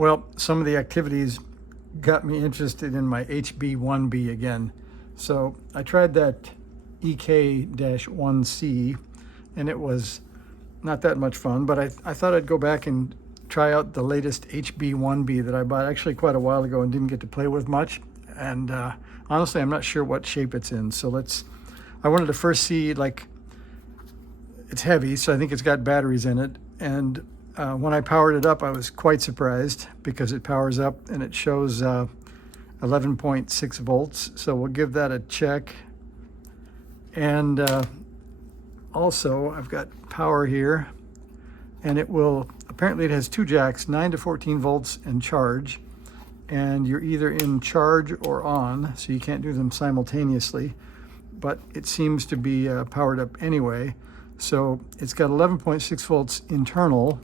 Well, some of the activities got me interested in my HB-1B again. So I tried that EK-1C, and it was not that much fun, but I thought I'd go back and try out the latest HB-1B that I bought actually quite a while ago and didn't get to play with much. And honestly, I'm not sure what shape it's in. So I wanted to first see, like, it's heavy, so I think it's got batteries in it. And when I powered it up, I was quite surprised because it powers up and it shows 11.6 volts. So we'll give that a check. And also, I've got power here, and apparently it has two jacks, 9 to 14 volts and charge. And you're either in charge or on, so you can't do them simultaneously, but it seems to be powered up anyway. So it's got 11.6 volts internal,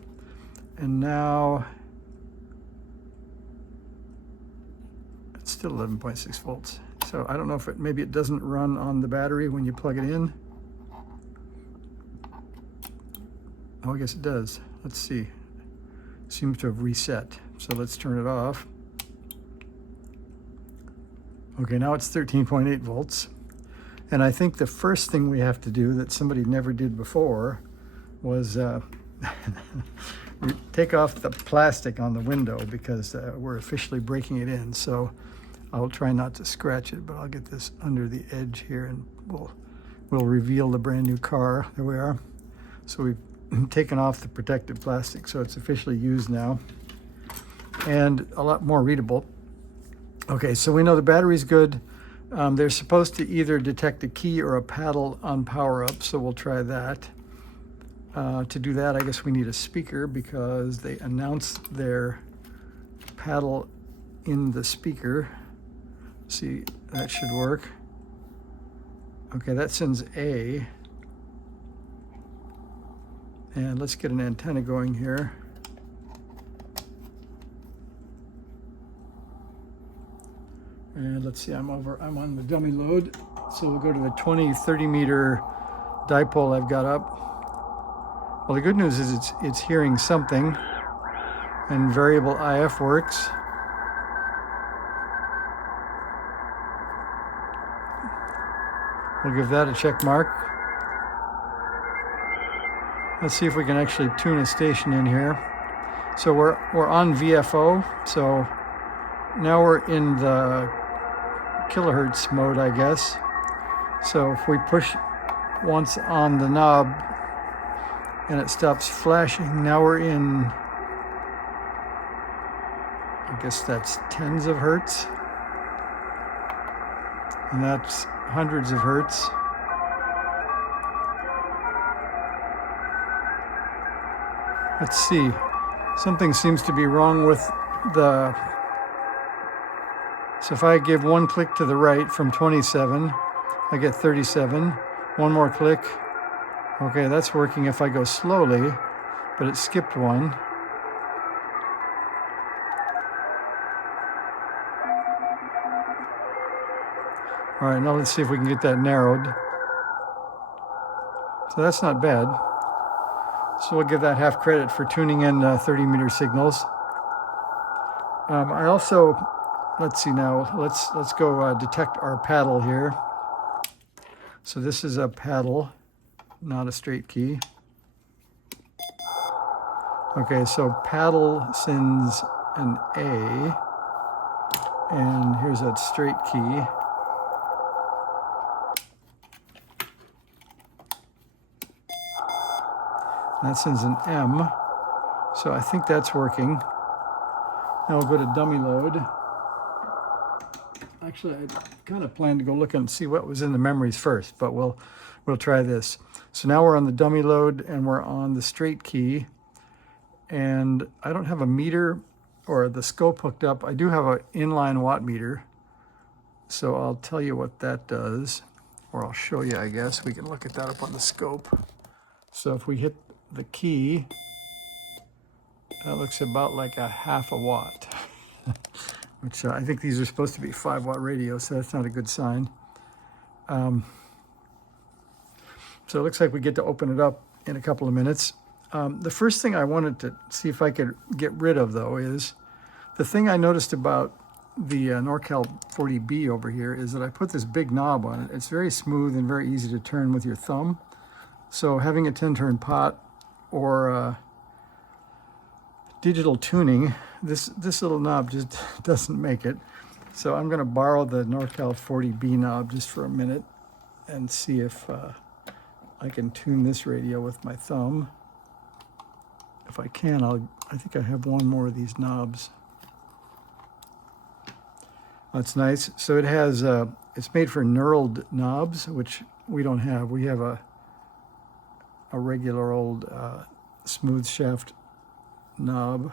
and now it's still 11.6 volts. So I don't know if maybe it doesn't run on the battery when you plug it in. Oh, I guess it does. Let's see. Seems to have reset. So let's turn it off. Okay, now it's 13.8 volts. And I think the first thing we have to do that somebody never did before was take off the plastic on the window, because we're officially breaking it in. So I'll try not to scratch it, but I'll get this under the edge here and we'll reveal the brand new car. There we are. So we've taken off the protective plastic, so it's officially used now and a lot more readable. Okay, so we know the battery's good. They're supposed to either detect a key or a paddle on power up, so we'll try that. To do that, I guess we need a speaker because they announced their paddle in the speaker. See, that should work. Okay, that sends A. And let's get an antenna going here. And let's see, I'm on the dummy load. So we'll go to the 30 meter dipole I've got up. Well, the good news is it's hearing something, and variable IF works. We'll give that a check mark. Let's see if we can actually tune a station in here. So we're on VFO. So now we're in the kilohertz mode, I guess. So if we push once on the knob and it stops flashing, now we're in, I guess that's tens of hertz. And that's hundreds of hertz. Let's see. Something seems to be wrong with so if I give one click to the right from 27, I get 37. One more click. Okay, that's working if I go slowly, but it skipped one. All right, now let's see if we can get that narrowed. So that's not bad. So we'll give that half credit for tuning in 30 meter signals. I also, let's see now, let's go detect our paddle here. So this is a paddle, not a straight key. Okay, so paddle sends an A, and here's that straight key. That sends an M, so I think that's working. Now we'll go to dummy load. Actually, I kind of planned to go look and see what was in the memories first, but we'll try this. So now we're on the dummy load and we're on the straight key. And I don't have a meter or the scope hooked up. I do have an inline watt meter. So I'll tell you what that does, or I'll show you, I guess. We can look at that up on the scope. So if we hit the key, that looks about like a half a watt. Which I think these are supposed to be 5-watt radios, so that's not a good sign. So it looks like we get to open it up in a couple of minutes. The first thing I wanted to see if I could get rid of, though, is The thing I noticed about the NorCal 40B over here is that I put this big knob on it. It's very smooth and very easy to turn with your thumb. So having a 10-turn pot or digital tuning, this little knob just doesn't make it. So I'm going to borrow the NorCal 40B knob just for a minute and see if I can tune this radio with my thumb. If I can, I think I have one more of these knobs. That's nice. So it has, it's made for knurled knobs, which we don't have. We have a regular old smooth shaft knob.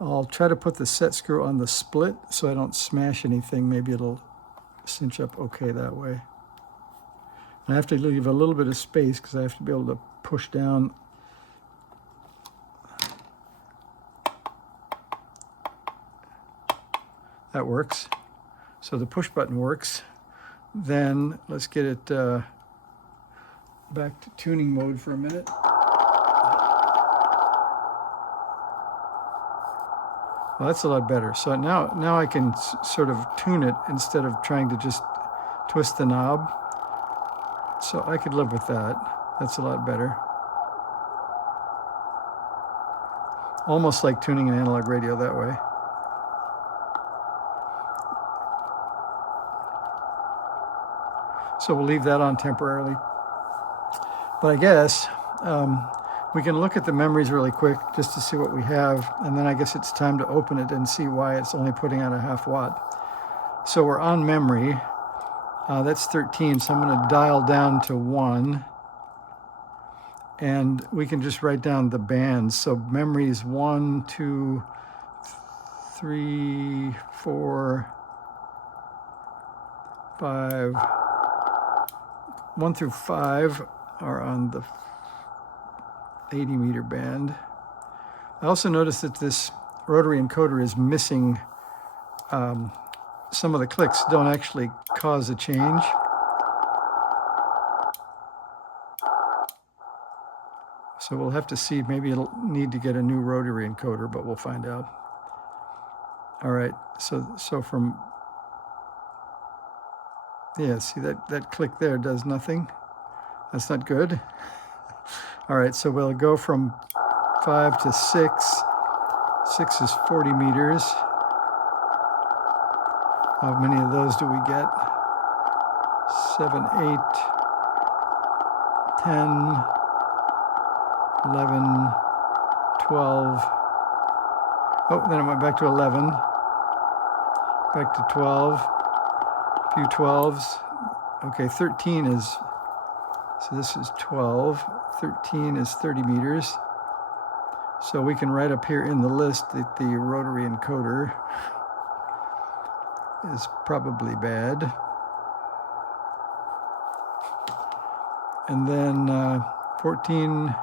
I'll try to put the set screw on the split so I don't smash anything. Maybe it'll cinch up okay that way. I have to leave a little bit of space because I have to be able to push down. That works. So the push button works. Then let's get it back to tuning mode for a minute. Well, that's a lot better. So now I can sort of tune it instead of trying to just twist the knob. So I could live with that. That's a lot better. Almost like tuning an analog radio that way. So we'll leave that on temporarily. But I guess we can look at the memories really quick just to see what we have. And then I guess it's time to open it and see why it's only putting out a 1/2 watt. So we're on memory. That's 13. So I'm going to dial down to 1. And we can just write down the bands. So memory is 1, 2, 3, 4, 5. 1 through 5 are on the 80 meter band. I also noticed that this rotary encoder is missing. Some of the clicks don't actually cause a change. So we'll have to see. Maybe it'll need to get a new rotary encoder, but we'll find out. All right, so from, yeah, see that click there does nothing. That's not good. All right, so we'll go from 5 to 6. 6 is 40 meters. How many of those do we get? 7, 8, 10, 11, 12. Oh, then it went back to 11. Back to 12. A few 12s. Okay, 13 is, so this is 12. 13 is 30 meters. So we can write up here in the list that the rotary encoder is probably bad. And then 14,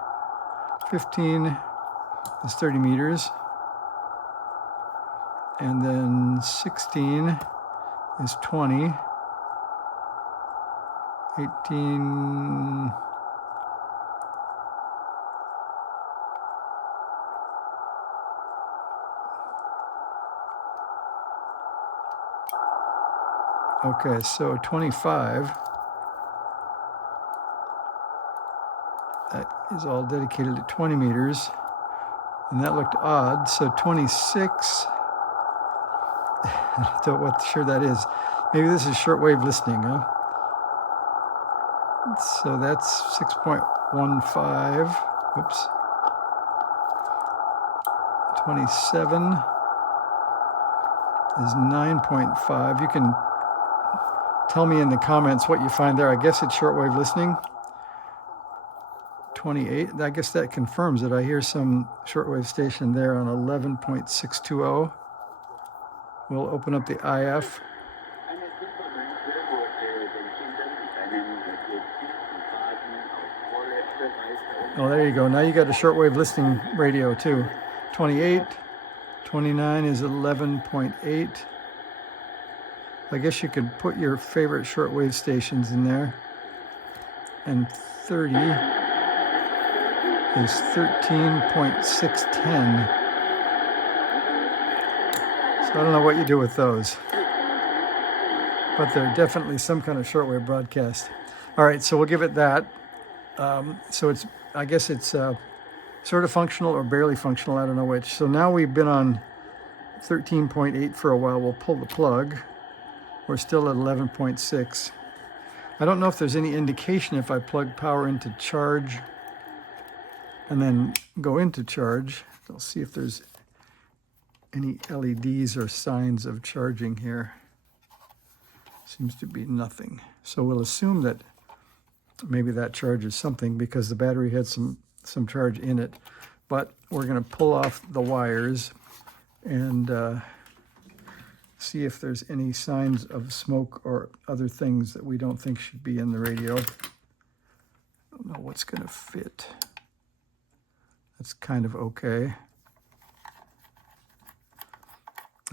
15 is 30 meters. And then 16 is 20. 18, okay, so 25, that is all dedicated to 20 meters, and that looked odd. So 26, I don't know what sure that is. Maybe this is shortwave listening, huh? So that's 6.15, whoops. 27 is 9.5. You can tell me in the comments what you find there. I guess it's shortwave listening. 28, I guess that confirms it. I hear some shortwave station there on 11.620. We'll open up the IF. Oh, there you go. Now you got a shortwave listening radio too. 28, 29 is 11.8. I guess you could put your favorite shortwave stations in there. And 30 is 13.610. I don't know what you do with those, but they're definitely some kind of shortwave broadcast. All right, so we'll give it that. So it's, I guess it's sort of functional or barely functional, I don't know which. So now we've been on 13.8 for a while. We'll pull the plug. We're still at 11.6. I don't know if there's any indication if I plug power into charge and then go into charge. I'll see if there's any LEDs or signs of charging here. Seems to be nothing. So we'll assume that maybe that charges something because the battery had some charge in it. But we're going to pull off the wires and see if there's any signs of smoke or other things that we don't think should be in the radio. I don't know what's going to fit. That's kind of okay.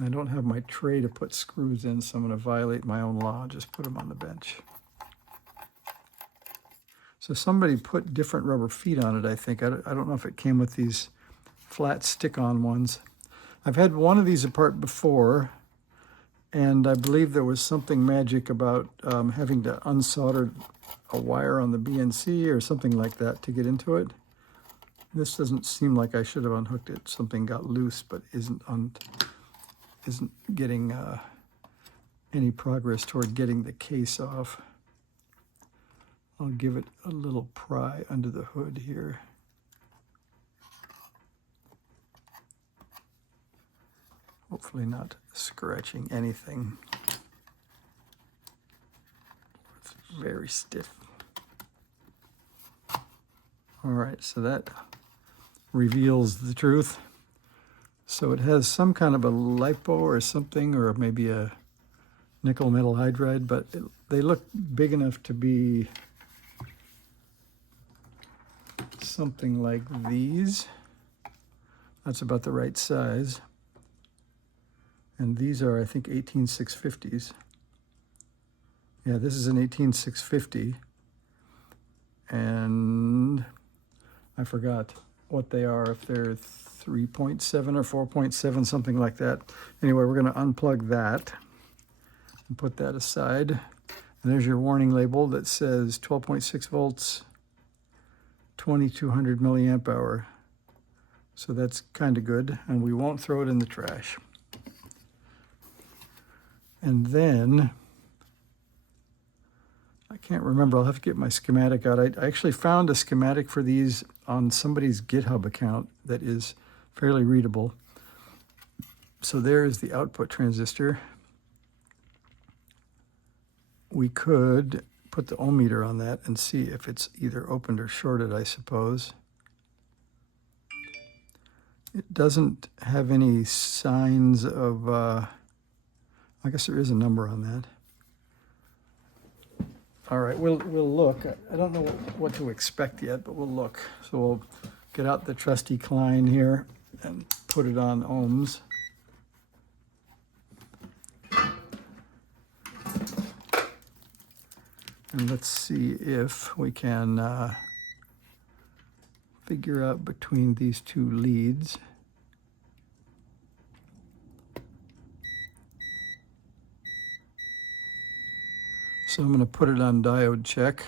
I don't have my tray to put screws in, so I'm going to violate my own law. Just put them on the bench. So somebody put different rubber feet on it, I think. I don't know if it came with these flat stick-on ones. I've had one of these apart before, and I believe there was something magic about having to unsolder a wire on the BNC or something like that to get into it. This doesn't seem like I should have unhooked it. Something got loose, but isn't getting any progress toward getting the case off. I'll give it a little pry under the hood here. Hopefully not scratching anything. It's very stiff. All right, so that reveals the truth. So it has some kind of a LiPo or something, or maybe a nickel metal hydride, but they look big enough to be something like these. That's about the right size. And these are, I think, 18650s. Yeah, this is an 18650. And I forgot what they are, if they're 3.7 or 4.7, something like that. Anyway, we're going to unplug that and put that aside. And there's your warning label that says 12.6 volts, 2200 milliamp hour. So that's kind of good, and we won't throw it in the trash. And then, I can't remember, I'll have to get my schematic out. I actually found a schematic for these on somebody's GitHub account that is fairly readable. So there is the output transistor. We could put the ohm meter on that and see if it's either opened or shorted, I suppose. It doesn't have any signs of, I guess there is a number on that. All right, we'll look. I don't know what to expect yet, but we'll look. So we'll get out the trusty Klein here and put it on ohms. And let's see if we can figure out between these two leads. So I'm going to put it on diode check.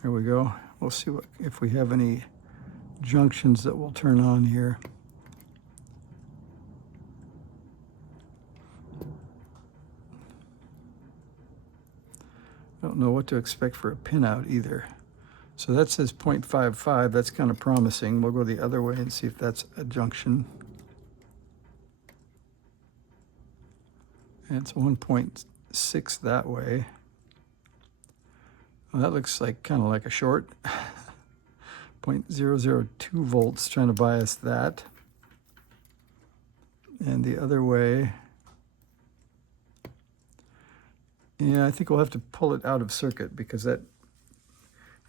There we go. We'll see if we have any junctions that will turn on here. I don't know what to expect for a pinout either. So that says 0.55. That's kind of promising. We'll go the other way and see if that's a junction. And it's 1.6 that way. Well, that looks like kind of like a short. 0.002 volts, trying to bias that. And the other way, yeah, I think we'll have to pull it out of circuit because it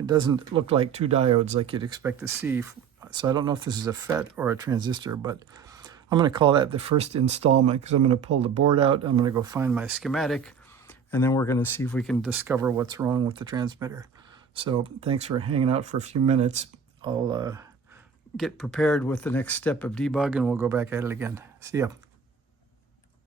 doesn't look like two diodes like you'd expect to see. So I don't know if this is a FET or a transistor, but I'm going to call that the first installment because I'm going to pull the board out. I'm going to go find my schematic, and then we're going to see if we can discover what's wrong with the transmitter. So thanks for hanging out for a few minutes. I'll get prepared with the next step of debug, and we'll go back at it again. See ya.